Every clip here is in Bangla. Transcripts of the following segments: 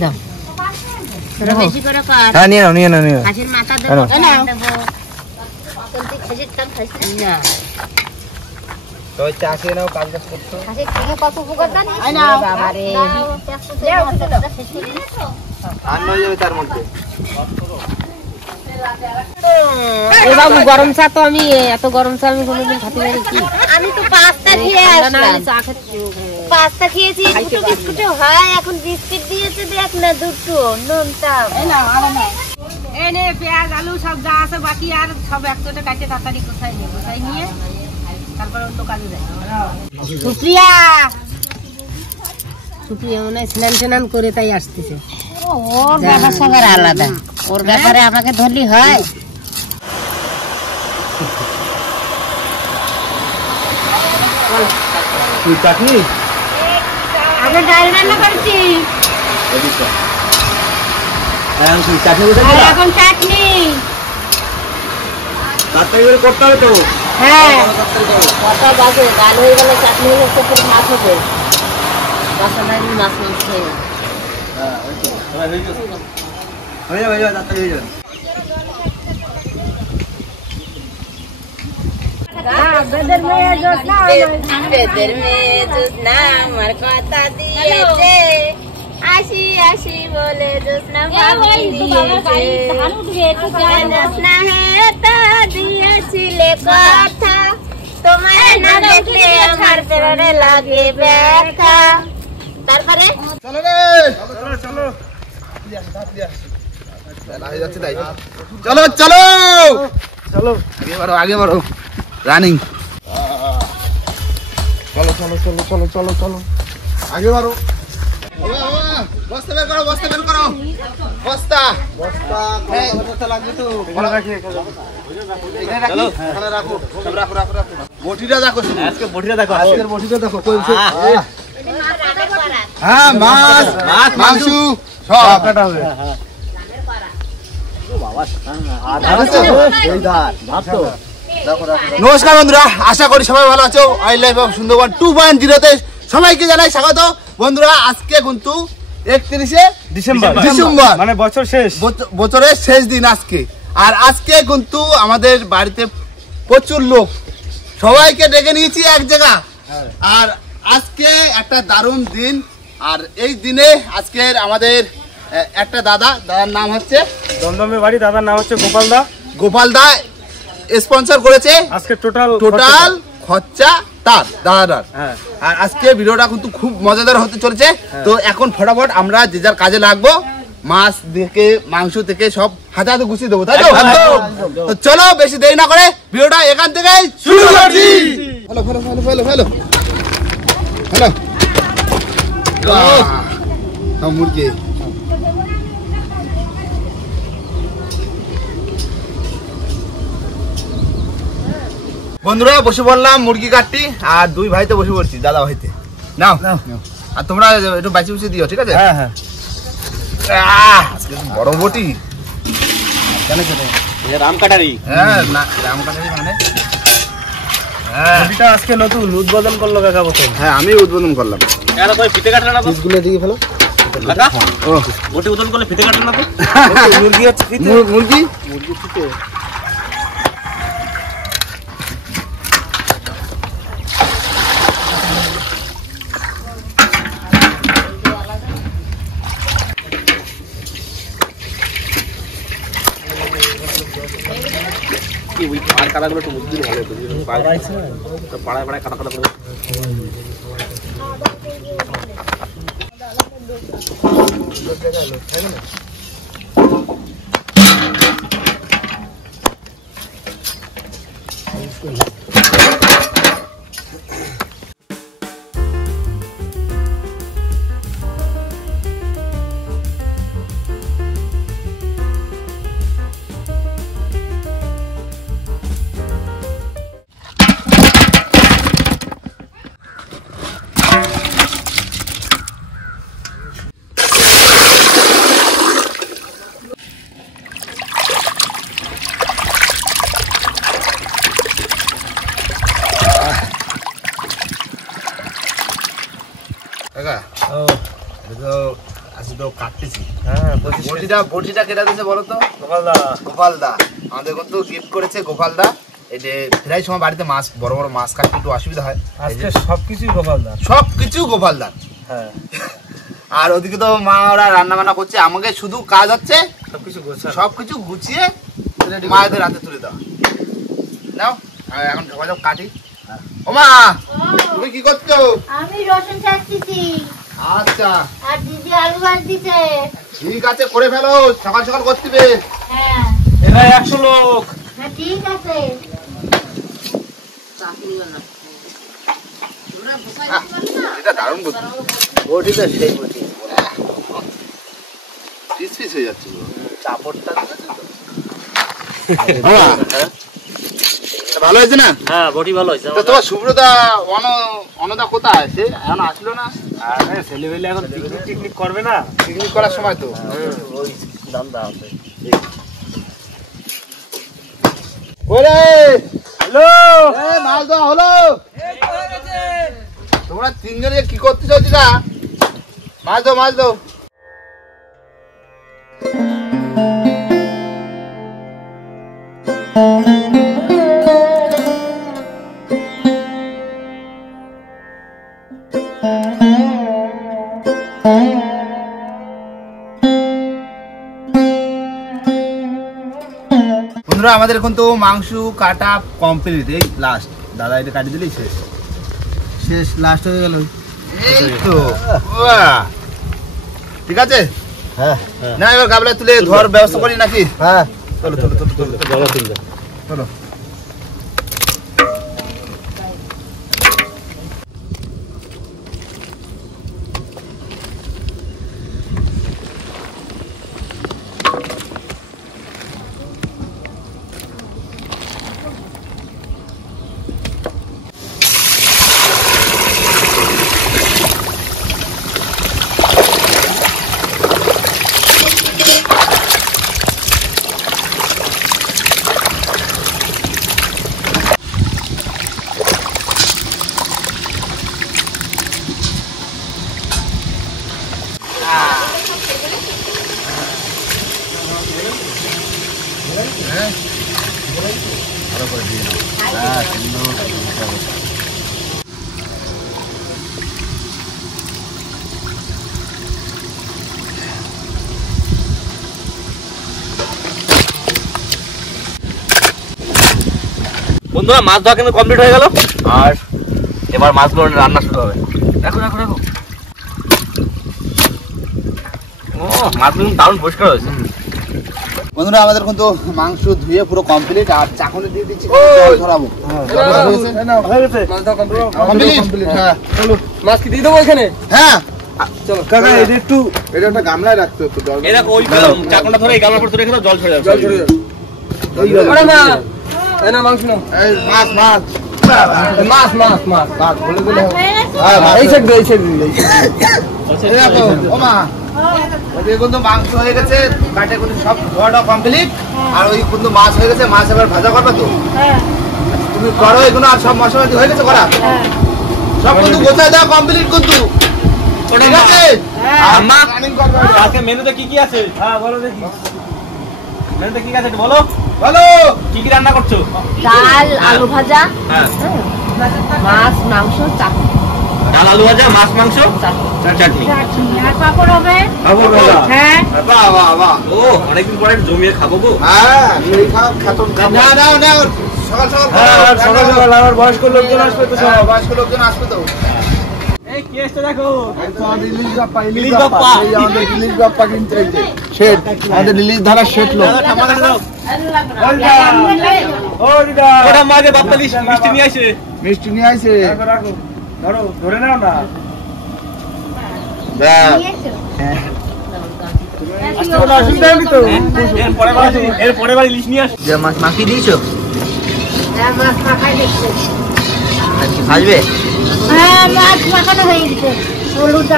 দাও তোরা বেশি করে কর। হ্যাঁ নিয়ে নাও খাসির মাথা দেবো, দেবো কোনটি খাসির টান খাসি না। তো চা খেয়ে নাও, কাজ করছো। খাসির থেকে কত উপকার জানিস? বাবা রে আর নয় যাবে তার মধ্যে। এ বাবু গরম চা তো আমি এত গরম চা আমি কোনোদিন খেতে পারি কি? আমি তো পাস্তা খেয়ে আসলাম, পাস্তা খেয়েছি, দুটো বিস্কুটও হয়, এখন বিস্কুট দিয়েছে দেখ না দুটো নোনতা। এই নে পেঁয়াজ আলু সব যা আছে বাকি আর সব একসাথে কাটে তাড়াতাড়ি কোথায় নিয়ে তারপর অন্য কাজে যাই। সুপ্রিয়া মনে হয় স্নান করে তাই আসতেছে। ওর ব্যাপার সবার আলাদা, ওর ব্যাপারে আমাকে ধরলি হয়। চাটনি আগে ডাল রান্না করছি, এখন চাটনি করতে হবে তো। হ্যাঁ কটা বাজে, ডাল হয়ে গেলে চাটনি হলে তো ভাত হবে। মাছ মাংস হয়ে যাবে তাড়াতাড়ি হয়ে যাবে। বেদের মেয়ে জোৎস্না আমার কথা দিয়েছে, আসি আসি বলে জোৎস্না জোৎস্না হেতা দিয়েছিলে কথা, তোমার না দেখলে আমার প্রাণে লাগে ব্যথা। তারপরে চলো রে চলো চলো চলো আগে বাড়ো রানিং। চলো আগে বাড়ো। বস্তা বের করো বস্তা লাগবে তো। রাখো বটিটা দেখো, আজকের বটিটা দেখো, হ্যাঁ মাছ মাংস সব কাটা হবে। নমস্কার বন্ধুরা, আশা করি সবাই ভালো আছো। আই লাইভ অফ সুন্দরবন 2.0 সবাইকে জানাই স্বাগত। বন্ধুরা আজকে কিন্তু 31শে ডিসেম্বর মানে বছরের শেষ দিন আজকে। আর আজকে কিন্তু আমাদের বাড়িতে প্রচুর লোক, সবাইকে ডেকে নিয়েছি এক জায়গা। আর আজকে একটা দারুণ দিন। আর এই দিনে আজকের আমাদের একটা দাদার নাম হচ্ছে দমদমে বাড়ি, দাদার নাম হচ্ছে গোপাল দা স্পন্সর করেছে। আজকে টোটাল খরচা তার দাদার। আর আজকে ভিডিওটা কিন্তু খুব মজাদার হতে চলেছে। তো এখন ফটাফট আমরা যে যার কাজে লাগবো, মাছ থেকে মাংস থেকে সব হাতে হাতে গুছিয়ে দেবো, তাই তো? চলো বেশি দেরি না করে ভিডিওটা এখান থেকে শুরু করছি। হ্যালো মুরগি বন্ধুরা বসে পড়লাম মুরগি কাটটি। আর দুই ভাইতে বসে পড়ছি, দাদা ভাইতে। নাও আর তোমরা একটু বাঁচি বুঝিয়ে দিও, ঠিক আছে? হ্যাঁ বড় বটি রাম কাটারি। হ্যাঁ রাম কাটারি মানে আজকে নতুন উদ্বোধন করলো কাকা প্রথম। হ্যাঁ আমি উদ্বোধন করলাম। ফিতে কাটলে না, পিসগুলো দিকে ফেলো। বটি উদ্বোধন করলে ফিতে কাটলে না তো? মুরগি হচ্ছে মুরগি ফিতে। ওই পাড় কাটাগুলো একটু বুঝতে ভালো হতো, পাড়ায় কাটা করে। তো কাটতেছি। হ্যাঁ বটিটা কেটে দিয়েছে বলো তো গোপালদা আমাদের কিন্তু গিফট করেছে গোপালদা। এই যে প্রায় সময় বাড়িতে মাছ বড় বড় মাছ কাটতে একটু অসুবিধা হয়, আজকে সবকিছু গোপালদা। হ্যাঁ আর ওদিকে তো মা ওরা রান্না বান্না করছে, আমাকে শুধু কাজ হচ্ছে সবকিছু গুছিয়ে মায়েদের হাতে তুলে দেওয়া। নাও এখন যোগাযোগ কাটি। ও মা তুমি কি করছো? আমি রসুন চাচ্ছি। আচ্ছা আর দিদি আলু ভাজ দিতে। ঠিক আছে করে ফেলো, সকাল সকাল করতে হবে। হ্যাঁ এরা 100 লোক। হ্যাঁ ঠিক আছে। এটা দারুণ বুদ্ধি। বটিটা সেই বটি পিস পিস হয়ে যাচ্ছে চাপড়টা। ভালো হয়েছে না? হ্যাঁ বটি ভালো হয়েছে। তোমার সুব্রতা অনদা কোথায়? সে এখন আসলো না। আরে ছেলেবেলে এখন পিকনিক করবে না, পিকনিক করার সময় তো ওই দান্দা আছে। ওরে হ্যালো এই মাল দেওয়া হলো। তোমরা তিনজনে কি করতে চাইছো? না মাছ দাও। বন্ধুরা আমাদের এখন তো মাংস কাটা কমপ্লিট, এই লাস্ট দাদা এটা কাটি দিলেই শেষ লাস্ট হয়ে গেল। এই তো বাহ ঠিক আছে। হ্যাঁ না এবার গাবলা তুলে ধর ব্যবস্থা করি নাকি? হ্যাঁ চলো চলো। বন্ধুরা মাছ ধোয়া কিন্তু কমপ্লিট হয়ে গেল, আর এবার মাছগুলো রান্না শুরু হবে। দেখো ও মাছগুলো দারুণ পরিষ্কার হয়েছে। বন্ধুরা আমাদের কিন্তু মাংস ধুয়ে পুরো কমপ্লিট, আর চাকুনি দিয়ে দিচ্ছি ধরাবো। মাছ কি দিয়ে দেবো এখানে? হ্যাঁ চলো কাকা এটা একটা গামলায় রাখতে হতো। এই দেখো ওই চাকুটা ধরে এই গামলার উপর রেখে দাও, জল ছড়ে যাবে। না মাংস না, মাছ বলে দিলে এই সাইড ও মা ওদের কিন্তু মাংস হয়ে গেছে, কাটে কিন্তু সব ধোয়াটা কমপ্লিট, আর ওই কিন্তু মাছ হয়ে গেছে। মাছ এবার ভাজা করবে তো? তুমি করো এগুলো, আর সব মশলা হয়ে গেছে করা, সব কিন্তু গোছায় দেওয়া কমপ্লিট কিন্তু। ঠিক আছে আজকে মেনুতে কি কি আছে? হ্যাঁ বলো দেখি মেনুতে কি আছে একটু বলো। কি কি রান্না করছো? ডাল আলু ভাজা, হ্যাঁ মাছ মাংস চাটনি। ডাল আলু ভাজা, মাছ মাংস চাটনি, আর পাপড় হবে। হ্যাঁ বাহ বাহ বাহ, ও অনেকদিন পরে জমিয়ে খাবো গো। হ্যাঁ সেই খাও খাতন খাও। না সকাল সকাল আমার বয়স্ক লোকজন আসবে তো, সব বয়স্ক লোকজন আসবে তো। এই কি এসে দেখো ইলিশ বাপ্পা কিন্তু এই যে শেড, আমাদের ইলিশ ধারা শেড লোক। ও দিদা ওটা মাঝে বাপ্পা মিষ্টি নিয়ে আসে, রাখো ধরো, ধরে নাও না। এরপরে বার ইলিশ নিয়ে আসে। মাছ মাখিয়ে দিয়েছো? হ্যাঁ মাছ মাখাই দিচ্ছে। ভাজবে? হ্যাঁ মাছ মাখানো হয়ে গেছে, হলুদ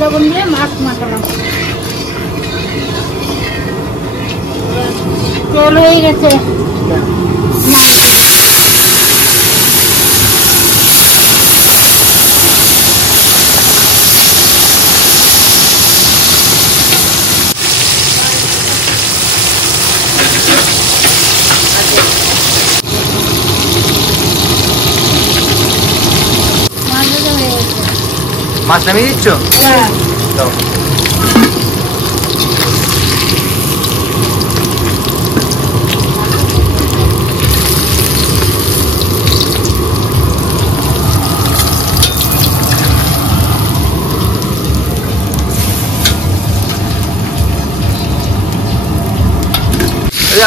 লবণ দিয়ে মাছ মাখানো। তেল হয়ে গেছে। মাছ নামিয়ে দিচ্ছ? হ্যাঁ দাও।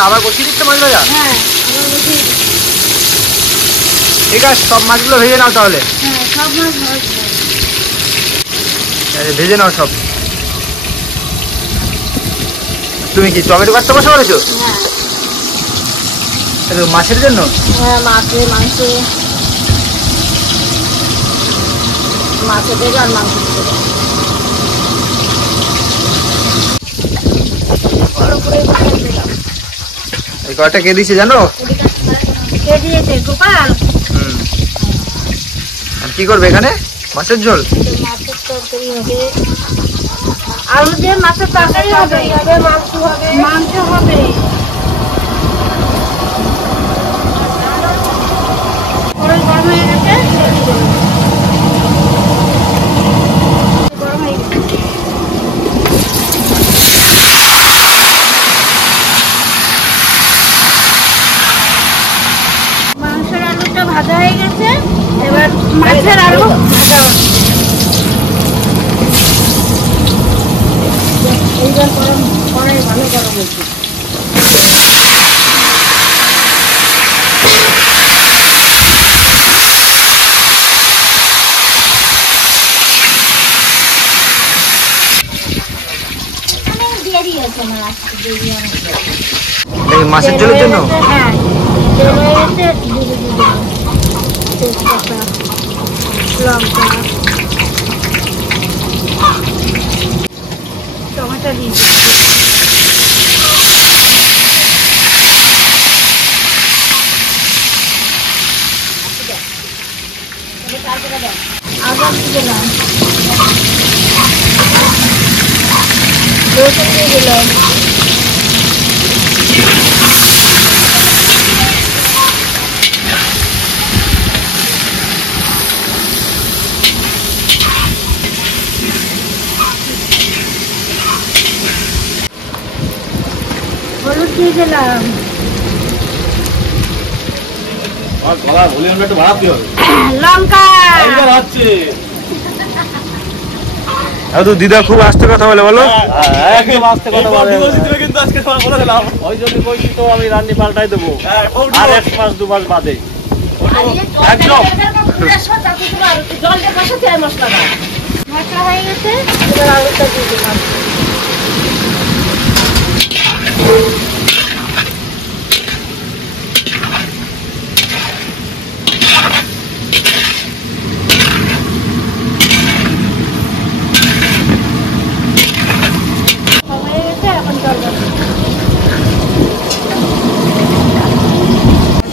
আবার কষিয়ে দিচ্ছে মাছ ভাজা? হ্যাঁ ঠিক আছে, সব মাছগুলো ভেজে নাও তাহলে। হ্যাঁ সব মাছ ভেজে নাও সব। তুমি কি টমেটো কাটতে বসে করেছো? হ্যাঁ মাছের জন্য? হ্যাঁ মাছে মাংসে মাছে দেবে আর মাংস দেবে। এই কয়টা কে দিয়েছে জানো? কে দিয়েছে? গোপাল। কি করবে এখানে? মাছের ঝোল? মাছের তরকারি হবে, আলু দিয়ে মাছের তরকারি হবে, মাংস হবে, মাংস হবে। গরম হয়ে গেছে, গরম হয়ে গেছে। মাংসের আলুটা ভাজা হয়ে গেছে, এবার মাছের আলু ভাজা হবে। এইবার গরম কড়াই ভালো গরম হয়েছে। মাছের ঝোলের জন্য? হ্যাঁ তেল হয়ে গেছে, দিয়ে তেজপাতা, লঙ্কা, টমেটো দিয়ে আদা দিয়ে দিলাম, রসুন দিয়ে দিলাম, হলুদ দিয়ে দিলাম, লঙ্কা। দিদা খুব আস্তে কথা বলে, বলো। একদম আস্তে কথা বলে, কিন্তু আজকে বলে দিলাম, ওই জন্য কইছি তো আমি রান্নি পাল্টাই দেবো আর 1 মাস 2 মাস বাদে। একদম মশলা হয়ে গেছে, এবার আলুটা দিয়ে দিলাম।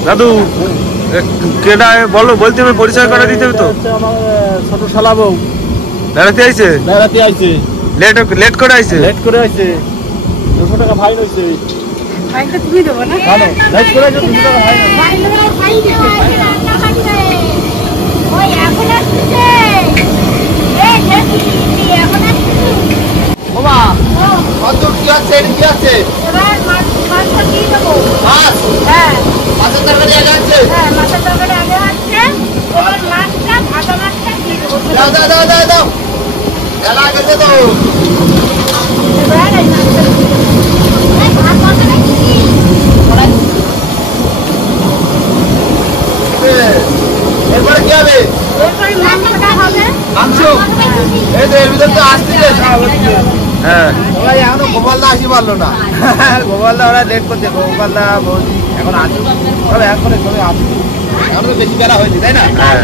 দাদু কেডা বলো, বলতে হবে, পরিচয় করে দিতে হবে তো। ছোট শালা বউ বেড়াতে আইছে, লেট করে আইছে, 200 টাকা ফাইন হইছে। ফাইনটা তুমি দেবো না? লেট করে আইছে, 200 টাকা ফাইন। ওই এখন আসছে, এই দেখি এখন আসছে। ওমা কত কি আছে, কি আছে? এবার মাছ দিয়ে দেবো। মাছ? হ্যাঁ মাছের তরকারি আগে আছে? হ্যাঁ মাছের তরকারি আগে আছে, এবার মাছটা ভাজা মাছটা দিয়ে দেবো। দাও দাও দাও দাও দাও, এলা গেছে তো। এবার এই মাছটা ভাত হবে নাকি? এরপরে কি হবে? এরপরে মাংসটা হবে। মাংস? এই তো এর ভিতরে তো আসছে। হ্যাঁ ওরা এখনো গোপালদা আসি পারলো না। গোপালদা ওরা লেট করছে, গোপালদা বৌদি এখন আসুক, তবে এখন সবাই আসুক, এখন তো বেশি বেলা হয়নি, তাই না? হ্যাঁ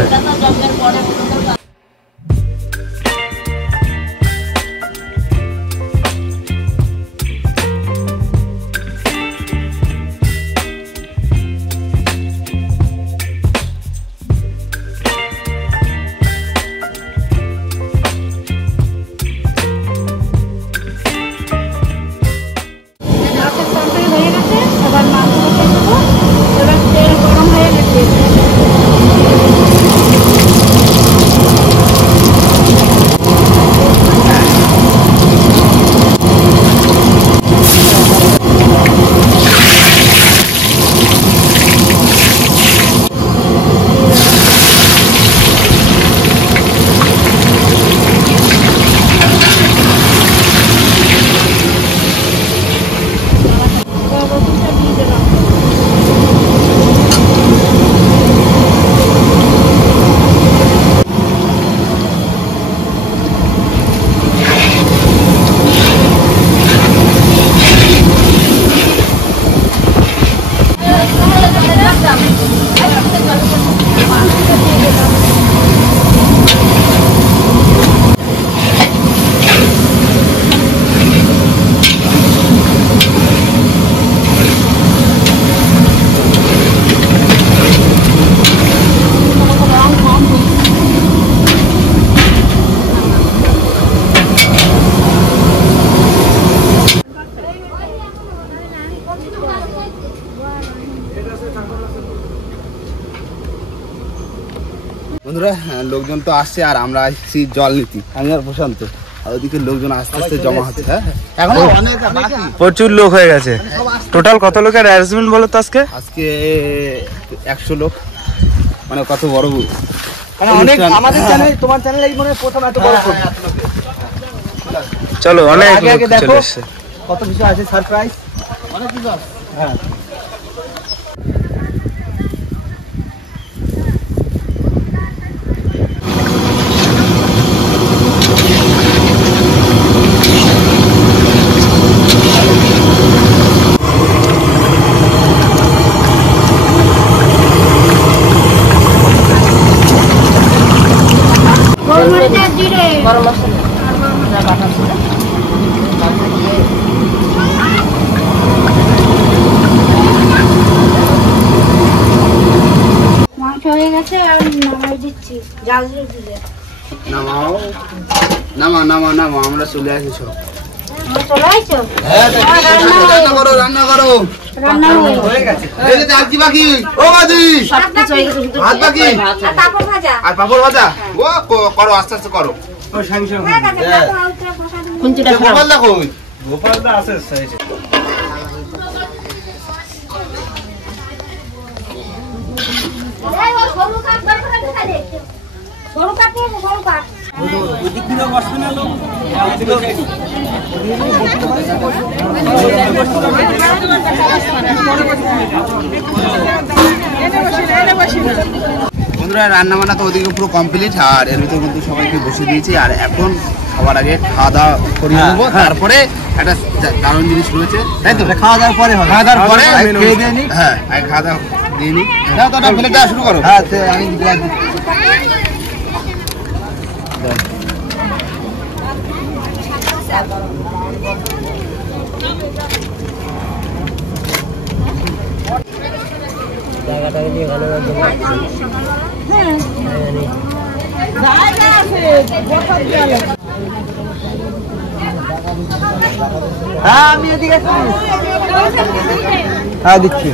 বন্ধুরা লোকজন তো আসছে আর আমরা আসছি জল নিতে, আমি আর প্রশান্ত, আর ওদিকে লোকজন আস্তে আস্তে জমা হচ্ছে। হ্যাঁ এখন অনেক বাকি, প্রচুর লোক হয়ে গেছে। টোটাল কত লোকের অ্যারেঞ্জমেন্ট বলো তো আজকে? আজকে 100 লোক, মানে কত বড় অনেক আমাদের চ্যানেল, তোমার চ্যানেল এই মনে প্রথম এত বড়। চলো অনেক আগে দেখো চলে এসছে। কত কিছু আছে সারপ্রাইজ, অনেক কিছু আছে। হ্যাঁ হয়ে গেছে আর নামাই দিচ্ছি, জাল দিয়ে দিলে নামাও নামা নামা নামা, আমরা চলে আসি সব। চলে আসছো? রান্না করো রান্না করো, রান্না হয়ে গেছে। এই যে আজকে বাকি ও বাদি সবকিছু হয়ে গেছে, শুধু ভাত বাকি আর পাপড় ভাজা। আর পাপড় ভাজা। ও করো আস্তে আস্তে করো। হয়ে গেছে, পাপড় আলুটা ভাজা দিন। কুঞ্চিটা গোপাল দেখো, গোপালদা আছে এই ওই গরু কাট বার করে দেখা দে, গরু কাট নিয়ে গরু কাট। বন্ধুরা রান্না বান্না তো ওদিকে পুরো কমপ্লিট, আর এর ভিতরে কিন্তু সবাইকে বসিয়ে দিয়েছি। আর এখন সবার আগে খাওয়া দাওয়া করিয়ে নেবো, তারপরে একটা দারুণ জিনিস রয়েছে, তাই তো? খাওয়া দাওয়ার পরে হবে, খাওয়া দাওয়ার পরে খেয়ে দিয়ে নি। হ্যাঁ আগে খাওয়া দাওয়া দিয়ে নি। দাও তো ফেলে দেওয়া শুরু করো। হ্যাঁ আমি গ্লাস হ্যাঁ আমি এদিকে হ্যাঁ দিচ্ছি।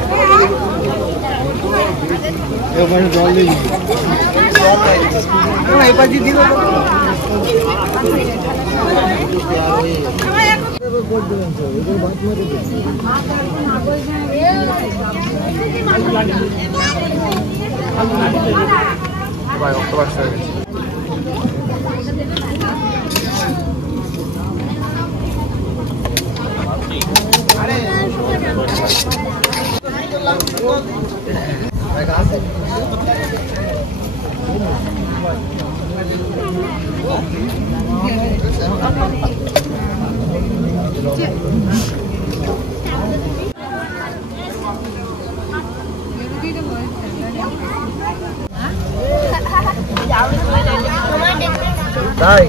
তাই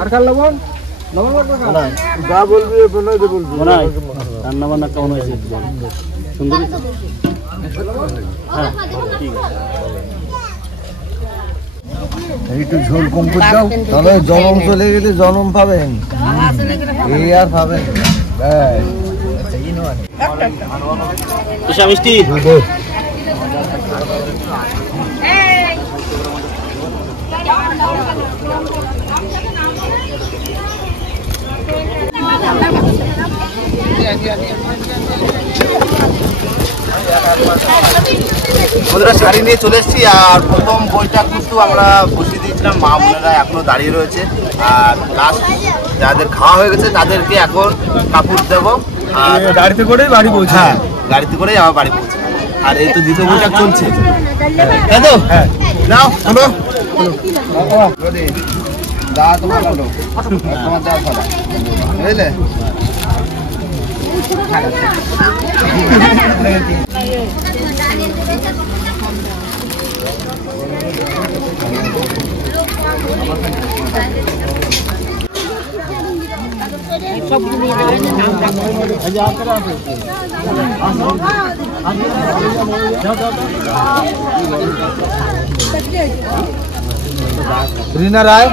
আর কাল লবণ লবণ যা বলবি বলবি রান্না বান্না কেমন হয়েছে সুন্দর। হ্যাঁ ঠিক আছে, একটু ঝোল কম করে দাও, তাহলে জনম চলে গেলে জনম পাবেন, এই আর পাবেন। মিষ্টি বন্ধুরা শাড়ি নিয়ে চলে এসেছি। আর প্রথম বইটা কিন্তু আমরা বসিয়ে দিয়েছিলাম, মা বোনেরা এখনো দাঁড়িয়ে রয়েছে। আর লাস্ট যাদের খাওয়া হয়ে গেছে তাদেরকে এখন কাপড় দেবো। আর গাড়িতে করেই বাড়ি পৌঁছে। হ্যাঁ গাড়িতে করেই আমার বাড়ি পৌঁছে। আর এই তো দ্বিতীয় বইটা চলছে, তাই তো? হ্যাঁ নাও হলো দা তোমার হলো তোমার দা ফলা বুঝলে। সব নিয়ে যাবেন রিনা রায়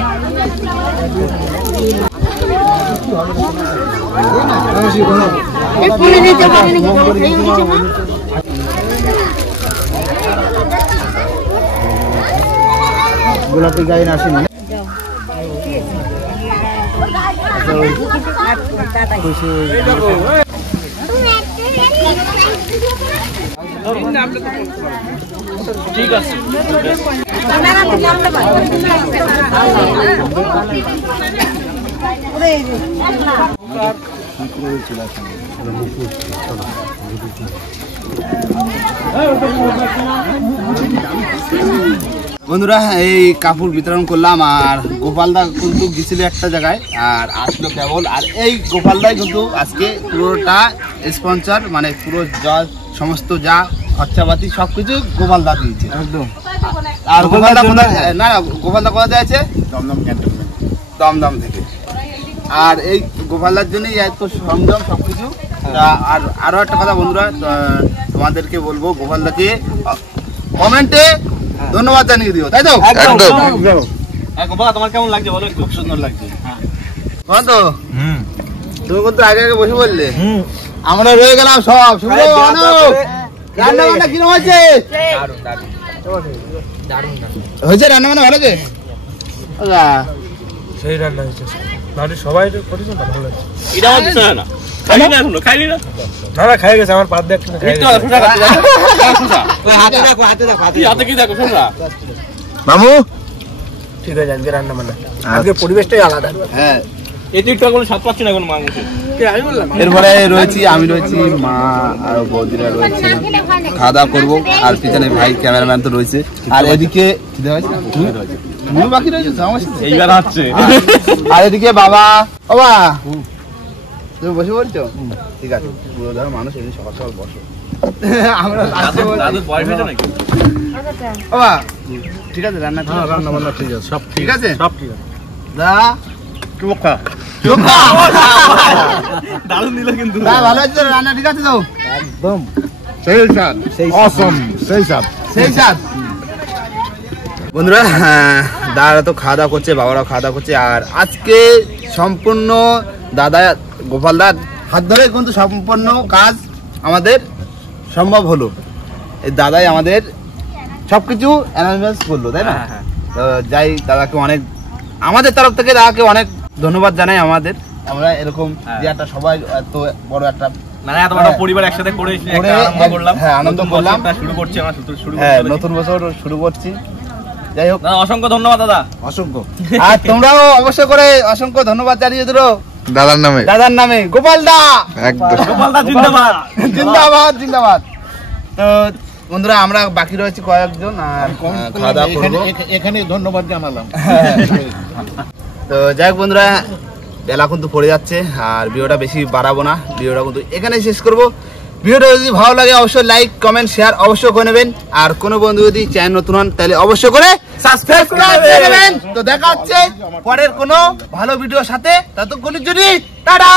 গোলাপি গাড়ি আসেনি ঠিক আছে বন্ধুরা এই কাপড় বিতরণ করলাম আর গোপালদা কিন্তু গেছিল একটা জায়গায় আর আসলো কেবল আর এই গোপালদাই কিন্তু আজকে পুরোটা স্পন্সর মানে পুরো যা সমস্ত যা খরচাপাতি সবকিছু গোপালদা দিয়েছে একদম। আর গোপালদা না গোপালদা কোথায় আছে দমদম থেকে আর এই গোপালদার জন্যই এত সরঞ্জাম সবকিছু। আর আরো একটা কথা বন্ধুরা তোমাদেরকে বলবো গোপালদাকে কমেন্টে ধন্যবাদ জানিয়ে দিও তাই তো গোপাল তোমার কেমন লাগছে বলো খুব সুন্দর লাগছে তো তুমি কিন্তু আগে আগে বসে বললে আমরা রয়ে গেলাম সব রান্না বান্না কিরকম হয়েছে হয়েছে রান্না বান্না ভালো আছে সেই রান্না হয়েছে সবাই করেছে ভালো লাগছে এটা হচ্ছে না খাইনি না এখনো খাইনি না না খাই গেছে আমার পাত দেখ হাতে কি দেখো শোনা মামু ঠিক আছে আজকে রান্না বান্না আজকে পরিবেশটাই আলাদা হ্যাঁ এই দিকটা কোনো স্বাদ পাচ্ছি না কোনো মাংস এরপরে রয়েছি আমি রয়েছি মা আর বৌদিরা রয়েছে খাওয়া দাওয়া করবো আর পিছনে ভাই ক্যামেরাম্যান তো রয়েছে আর এদিকে বাকি রয়েছে এইবার হচ্ছে আর এদিকে বাবা বাবা তুমি বসে পড়ছো ঠিক আছে পুরো ধরো মানুষ এদিকে সকাল সকাল বসো আমরা বাবা ঠিক আছে রান্না রান্না বান্না ঠিক আছে সব ঠিক আছে সব ঠিক আছে দা চোখা দারুণ দিল কিন্তু ভালো আছে তো রান্না ঠিক আছে তো একদম সেই স্বাদ অসম সেই সাপ সেই স্বাদ বন্ধুরা দাদারা তো খাওয়া দাওয়া করছে বাবারাও খাওয়া দাওয়া করছে আর আজকে সম্পূর্ণ দাদা গোপালদার হাত ধরে কিন্তু সম্পূর্ণ কাজ আমাদের সম্ভব হলো এই দাদাই আমাদের সবকিছু অ্যারেঞ্জমেন্ট করলো তাই না তো যাই দাদাকে অনেক আমাদের তরফ থেকে দাদাকে অনেক ধন্যবাদ জানাই আমাদের আমরা এরকম যে একটা সবাই এত বড় একটা মানে এত বড় পরিবার একসাথে করে আনন্দ করলাম হ্যাঁ আনন্দ করলাম শুরু করছি আমরা শুরু হ্যাঁ নতুন বছর শুরু করছি যাই হোক অসংখ্য ধন্যবাদ দাদা অসংখ্য আর তোমরাও অবশ্য করে অসংখ্য ধন্যবাদ জানিয়ে দিলো দাদার নামে গোপাল দা একদম গোপালদা জিন্দাবাদ জিন্দাবাদ জিন্দাবাদ তো বন্ধুরা আমরা বাকি রয়েছি কয়েকজন আর খাওয়া দাওয়া করবো এখানে ধন্যবাদ জানালাম তো যাই হোক বন্ধুরা বেলা কিন্তু পড়ে যাচ্ছে আর ভিডিওটা বেশি বাড়াবো না ভিডিওটা কিন্তু এখানে শেষ করবো ভিডিওটা যদি ভালো লাগে অবশ্যই লাইক কমেন্ট শেয়ার অবশ্যই করে নেবেন আর কোনো বন্ধু যদি চ্যানেল নতুন হন তাহলে অবশ্যই করে সাবস্ক্রাইব করে নেবেন তো দেখা হচ্ছে পরের কোনো ভালো ভিডিওর সাথে ততক্ষণের জন্য টাটা।